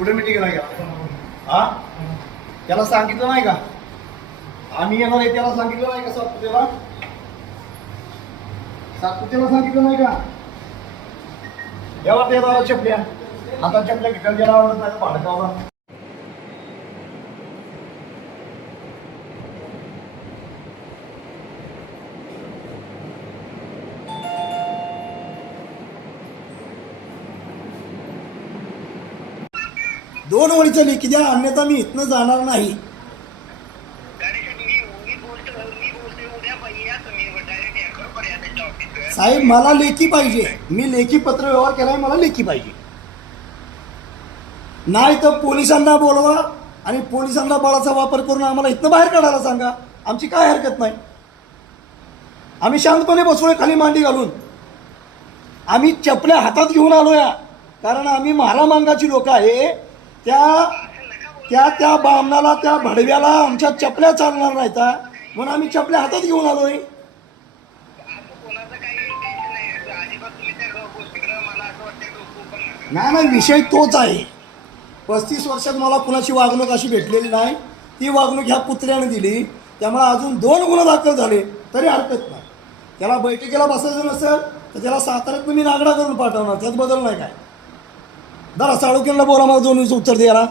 कुठे मिटिंग नाही का? हा, त्याला सांगितलं नाही का आम्ही येणार आहे? त्याला सांगितलं नाही का? सातपुतेला सांगितलं नाही का? यावर ते चपल्या आता चपल्या घेतल्या गेला आवडत नाही भाडकावा. दोन ओळीचं लेखी द्या, अन्यथा मी इथनं जाणार नाही. साहेब मला लेखी पाहिजे, मी लेखी पत्र व्यवहार केलाय, मला लेखी पाहिजे. नाही तर पोलिसांना बोलवा आणि पोलिसांना बळाचा वापर करून आम्हाला इथनं बाहेर काढायला सांगा. आमची काय हरकत नाही. आम्ही शांतपणे बसलोय खाली मांडी घालून. आम्ही चपल्या हातात घेऊन आलोया, कारण आम्ही महारामांगाची लोक आहे. त्या बामणाला, त्या भडव्याला आमच्या चपल्या चालणार नाहीत म्हणून आम्ही चपल्या हातात घेऊन आलोय. नाही, विषय तोच आहे. 35 वर्षात मला कुणाची वागणूक अशी भेटलेली नाही. ती वागणूक ह्या कुत्र्याने दिली, त्यामुळे अजून 2 गुन्हे दाखल झाले तरी हरकत नाही. त्याला बैठकीला बसायचं नसेल तर त्याला साताऱ्यात मी नागडा करून पाठवणार, त्यात बदल नाही काय. जरा साळुक्यांना बोला, मला 2 उत्तर द्यायला.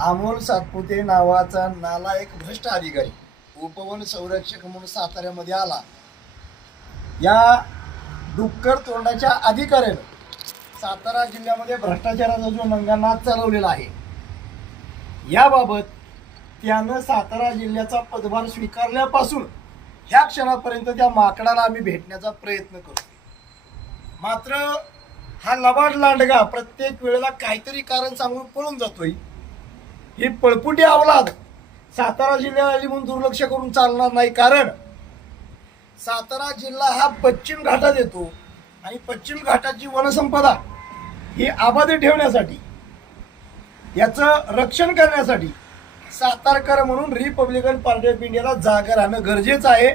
अमोल सातपुते नावाचा नालायक भ्रष्ट अधिकारी उपवन संरक्षक म्हणून साताऱ्यामध्ये आला. या डुक्कर तोंडाच्या अधिकाऱ्यानं सातारा जिल्ह्यामध्ये भ्रष्टाचाराचा जो नंगानाद चालवलेला आहे, याबाबत त्यानं सातारा जिल्ह्याचा पदभार स्वीकारल्यापासून ह्या क्षणापर्यंत त्या माकडाला आम्ही भेटण्याचा प्रयत्न करतो. मात्र हा लबाड लांडगा प्रत्येक वेळेला काहीतरी कारण सांगून पळून जातोय. ही पळपुटी अवलाद सातारा जिल्ह्याला म्हणून दुर्लक्ष करून चालणार नाही. कारण सातारा जिल्हा हा पश्चिम घाटात येतो आणि पश्चिम घाटाची वनसंपदा ही आबादी ठेवण्यासाठी, याचं रक्षण करण्यासाठी सातारकर म्हणून रिपब्लिकन पार्टी ऑफ इंडियाला जागा राहणं गरजेचं आहे.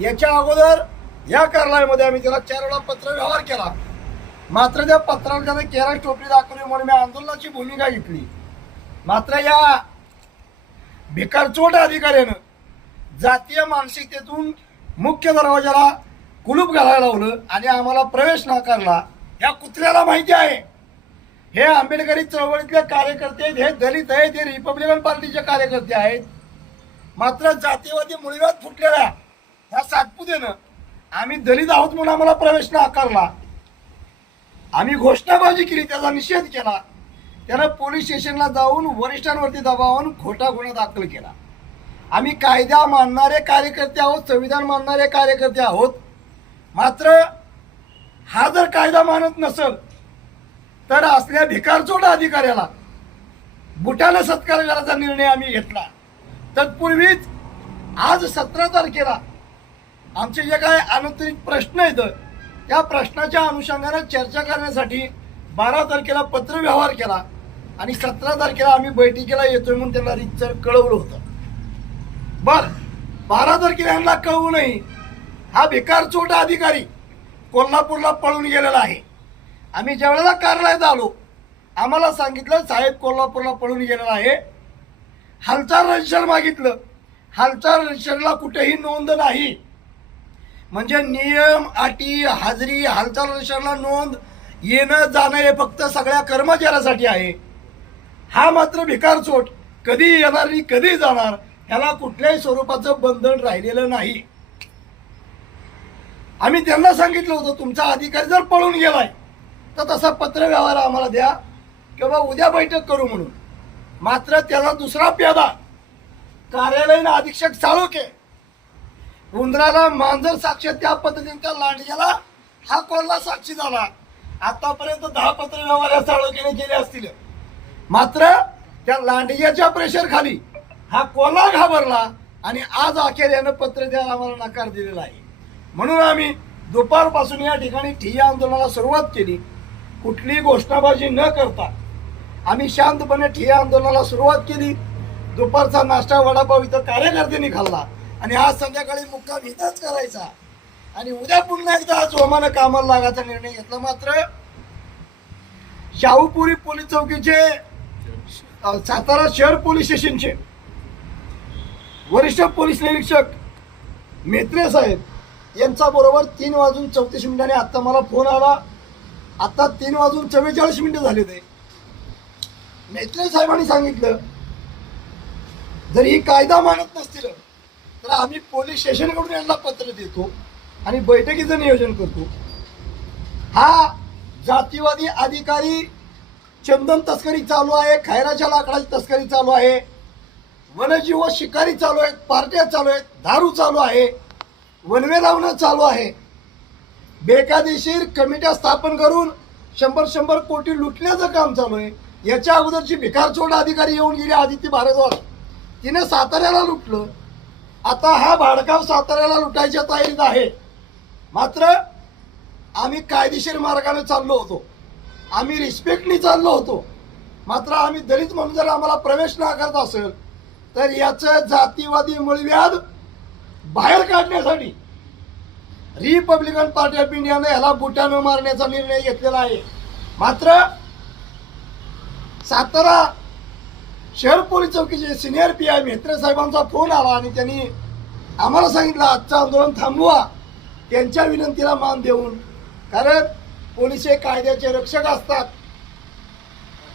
याच्या अगोदर या कार्यालयामध्ये आम्ही त्याला 4 वेळा पत्र व्यवहार केला. मात्र त्या पत्राला त्याने केरास टोपली दाखवली म्हणून मी आंदोलनाची भूमिका घेतली. मात्र या भिकारचोट अधिकाऱ्यानं जातीय मानसिकतेतून मुख्य दरवाजाला कुलूप घालायला लावलं आणि आम्हाला प्रवेश नाकारला. या कुत्र्याला माहिती आहे हे आंबेडकरी चळवळीतले कार्यकर्ते आहेत, हे दलित आहेत, हे रिपब्लिकन पार्टीचे कार्यकर्ते आहेत. मात्र जातीयवादी मुळव्यात फुटलेल्या ह्या सातपुतेनं आम्ही दलित आहोत म्हणून आम्हाला प्रवेश नाकारला. आम्ही घोषणाबाजी केली, त्याचा निषेध केला. त्यानं पोलीस स्टेशनला जाऊन वरिष्ठांवरती दबाव आणून खोटा गुन्हा दाखल केला. आम्ही कायदा मानणारे कार्यकर्ते आहोत, संविधान मानणारे कार्यकर्ते आहोत. मात्र हा जर कायदा मानत नसेल तर असल्या भिकारचोट अधिकाऱ्याला बुटाने सत्कार करायचा निर्णय आम्ही घेतला. तत्पूर्वीच आज 17 तारखेला आमचे जे काय अनुत्तरित प्रश्न आहेत त्या प्रश्नाच्या अनुषंगाने चर्चा करण्यासाठी 12 तारखेला पत्र व्यवहार केला आणि 17 तारखेला आम्ही बैठकीला येतोय म्हणून त्यांना रितसर कळवलं होतं. बर 12 तारखेला यांना कळवूनही हा भिकारचोट अधिकारी कोल्हापूरला पळून गेलेला आहे. आम्ही ज्यावेळेला कार्यालयात आलो आम्हाला सांगितलं साहेब कोल्हापूरला पळून गेलेला आहे. हालचाल रजिस्टर मागितलं, हालचाल रजिस्टरला कुठेही नोंद नाही. म्हणजे नियम, अटी, हाजरी, हालचाल रजिस्टरला नोंद, येणं जाणं हे फक्त सगळ्या कर्मचाऱ्यासाठी आहे. हा मात्र भिकारचोट कधी येणार नाही, कधी जाणार, ह्याला कुठल्याही स्वरूपाचं बंधन राहिलेलं नाही. आम्ही त्यांना सांगितलं होतं तुमचा अधिकारी जर पळून गेलाय तर तसा पत्र व्यवहार आम्हाला द्या किंवा उद्या बैठक करू म्हणून. मात्र त्याला दुसरा प्यादा कार्यालयीन अधीक्षक साळुके उंदराला मांजर साक्ष त्या पद्धतीने त्या लांडग्याला हा कोल्हा साक्षी झाला. आतापर्यंत 10 पत्र व्यवहार या साळुकेने केले असतील. मात्र त्या लांडग्याच्या प्रेशर खाली हा कोल्हा घाबरला आणि आज अखेर यानं पत्र द्यायला आम्हाला नकार दिलेला आहे. म्हणून आम्ही दुपारपासून या ठिकाणी ठिय्या आंदोलनाला सुरुवात केली. कुठलीही घोषणाबाजी न करता आम्ही शांतपणे ठिय्या आंदोलनाला सुरुवात केली. दुपारचा नाश्ता वडापाव इथं कार्यकर्त्यांनी खाल्ला आणि आज संध्याकाळी मुक्काम इथंच करायचा. आणि उद्या पुन्हा एकदा जोमानं कामाला लागायचा निर्णय घेतला. मात्र शाहूपुरी पोलीस चौकीचे सातारा शहर पोलीस स्टेशनचे वरिष्ठ पोलीस निरीक्षक मेत्रे साहेब यांचा बरोबर 3:34 आता मला फोन आला. आता 3:44 झाले. ते मेत्रे साहेबांनी सांगितलं जर ही कायदा मानत नसतील तर आम्ही पोलीस स्टेशनकडून यांना पत्र देतो आणि बैठकीचं नियोजन करतो. हा जातीवादी अधिकारी चंदन तस्करी चालू आहे, खैराच्या लाकडाची तस्करी चालू आहे, वनजीव शिकारी चालू आहेत, पार्ट्या चालू आहेत, दारू चालू आहे, वनवे लावणं चालू आहे, बेकायदेशीर कमिट्या स्थापन करून 100 कोटी लुटण्याचं काम चालू आहे. याच्या अगोदरची भिकारचोड अधिकारी येऊन गेली आदित्य भारद्वाज, तिने साताऱ्याला लुटलं. आता हा भाडकाव साताऱ्याला लुटायच्या तयारीत आहे. मात्र आम्ही कायदेशीर मार्गाने चाललो होतो, आम्ही रिस्पेक्टनी चाललो होतो. मात्र आम्ही दलित म्हणून जर आम्हाला प्रवेश नाकारत असेल तर याचं जातीवादी मूळव्याध बाहेर काढण्यासाठी रिपब्लिकन पार्टी ऑफ इंडियाने याला बुटानं मारण्याचा निर्णय घेतलेला आहे. मात्र सातारा शहर पोलीस चौकीचे सिनियर PI मेत्रे साहेबांचा फोन आला आणि त्यांनी आम्हाला सांगितलं आजचं आंदोलन थांबवा, त्यांच्या विनंतीला मान देऊन. कारण पोलीस हे कायद्याचे रक्षक असतात,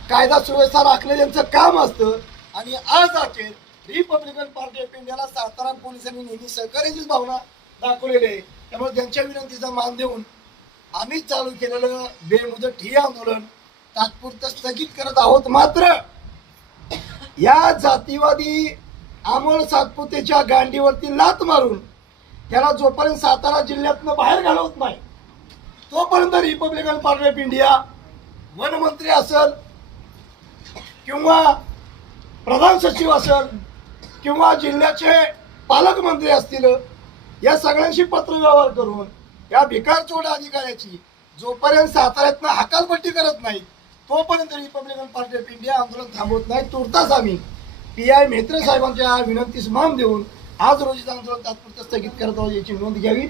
कायदा सुव्यवस्था राखणे त्यांचं काम असतं. आणि आज अखेर रिपब्लिकन पार्टी ऑफ इंडियाला सातारा पोलिसांनी नेहमी सहकार्याचीच भावना दाखवलेली आहे. त्यामुळे त्यांच्या विनंतीचा मान देऊन आम्ही चालू केलेलं बेमुदत ठिय्या आंदोलन तात्पुरतं स्थगित करत आहोत. मात्र या जातीवादी अमोल सातपुतेच्या गांडीवरती लात मारून त्याला जोपर्यंत सातारा जिल्ह्यातनं बाहेर घालवत नाही तोपर्यंत रिपब्लिकन पार्टी ऑफ इंडिया वनमंत्री असेल किंवा प्रधान सचिव असेल किंवा जिल्ह्याचे पालकमंत्री असतील, या सगळ्यांशी पत्रव्यवहार करून या भिकारचोड अधिकाऱ्याची जोपर्यंत साताऱ्यातनं हकालपट्टी करत नाही तोपर्यंत रिपब्लिकन पार्टी ऑफ इंडिया आंदोलन थांबवत नाही. तुर्तास आम्ही PI मेत्रे साहेबांच्या विनंतीस मान देऊन आज रोजीचं आंदोलन तात्पुरतं स्थगित करत आहोत याची नोंद घ्यावी.